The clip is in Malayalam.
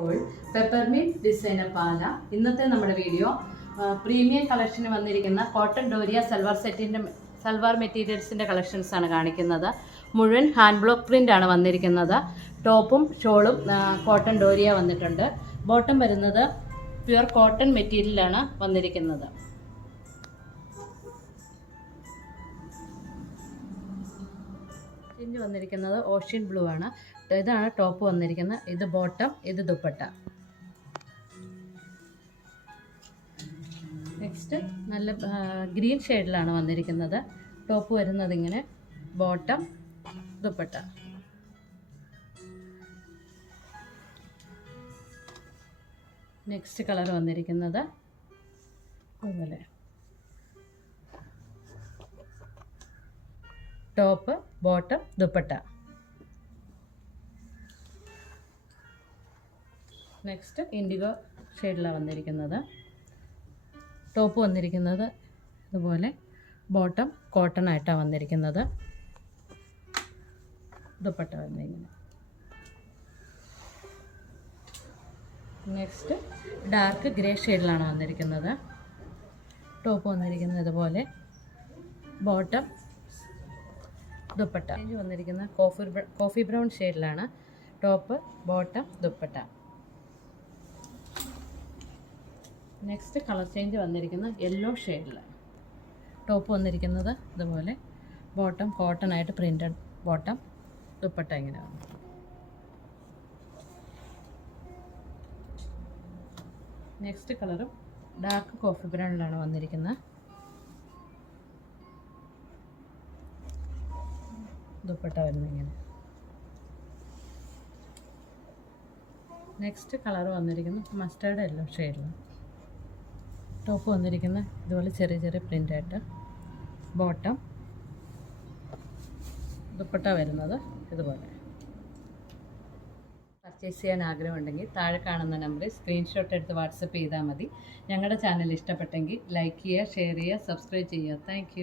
അപ്പോൾ പെപ്പർമിന്റ് ഡിസൈനർ പാല ഇന്നത്തെ നമ്മുടെ വീഡിയോ പ്രീമിയം കളക്ഷന് വന്നിരിക്കുന്ന കോട്ടൺ ഡോരിയ സൽവാർ മെറ്റീരിയൽസിൻ്റെ കളക്ഷൻസ് ആണ് കാണിക്കുന്നത്. മുഴുവൻ ഹാൻഡ് ബ്ലോക്ക് പ്രിൻ്റ് ആണ് വന്നിരിക്കുന്നത്. ടോപ്പും ഷോളും കോട്ടൺ ഡോരിയ വന്നിട്ടുണ്ട്. ബോട്ടം വരുന്നത് പ്യുവർ കോട്ടൺ മെറ്റീരിയലാണ് വന്നിരിക്കുന്നത്. ഇഞ്ച് വന്നിരിക്കുന്നത് ഓഷ്യൻ ബ്ലൂ ആണ്. ഇതാണ് ടോപ്പ് വന്നിരിക്കുന്നത്. ഇത് ബോട്ടം, ഇത് ദുപ്പട്ട. നെക്സ്റ്റ് നല്ല ഗ്രീൻ ഷെയ്ഡിലാണ് വന്നിരിക്കുന്നത്. ടോപ്പ് വരുന്നത് ഇങ്ങനെ, ബോട്ടം, ദുപ്പട്ട. നെക്സ്റ്റ് കളർ വന്നിരിക്കുന്നത് അതുപോലെ top, bottom, dupatta. Next IndiGo ഷെയ്ഡിലാണ് വന്നിരിക്കുന്നത്. ടോപ്പ് വന്നിരിക്കുന്നത് ഇതുപോലെ, ബോട്ടം കോട്ടൺ ആയിട്ടാണ് വന്നിരിക്കുന്നത്. ദുപ്പട്ട വന്നിരിക്കുന്നത്. നെക്സ്റ്റ് ഡാർക്ക് ഗ്രേ ഷെയ്ഡിലാണ് വന്നിരിക്കുന്നത്. ടോപ്പ് വന്നിരിക്കുന്നത് ഇതുപോലെ, ബോട്ടം, ദുപ്പട്ട. ചേഞ്ച് വന്നിരിക്കുന്ന കോഫി ബ്രൗൺ ഷെയ്ഡിലാണ്. Top, bottom, dupatta. Next colour change വന്നിരിക്കുന്ന യെല്ലോ ഷെയ്ഡിലാണ്. ടോപ്പ് വന്നിരിക്കുന്നത് ഇതുപോലെ, ബോട്ടം കോട്ടൺ ആയിട്ട് പ്രിൻറ്റഡ് ബോട്ടം, ദുപ്പട്ട ഇങ്ങനെ വന്നു. നെക്സ്റ്റ് കളറും ഡാർക്ക് കോഫി ബ്രൗണിലാണ് വന്നിരിക്കുന്നത്. ദുപ്പട്ട വരുന്നത് ഇങ്ങനെ. നെക്സ്റ്റ് കളർ വന്നിരിക്കുന്നത് മസ്റ്റേർഡ് യെല്ലോ ഷെയ്ഡിലാണ്. ടോപ്പ് വന്നിരിക്കുന്നത് ഇതുപോലെ ചെറിയ ചെറിയ പ്രിൻ്റായിട്ട്, ബോട്ടം, ദുപ്പട്ട വരുന്നത് ഇതുപോലെ. പർച്ചേസ് ചെയ്യാൻ ആഗ്രഹമുണ്ടെങ്കിൽ താഴെ കാണുന്ന നമ്പറിൽ സ്ക്രീൻഷോട്ട് എടുത്ത് വാട്സപ്പ് ചെയ്താൽ മതി. ഞങ്ങളുടെ ചാനൽ ഇഷ്ടപ്പെട്ടെങ്കിൽ ലൈക്ക് ചെയ്യുക, ഷെയർ ചെയ്യുക, സബ്സ്ക്രൈബ് ചെയ്യുക. താങ്ക്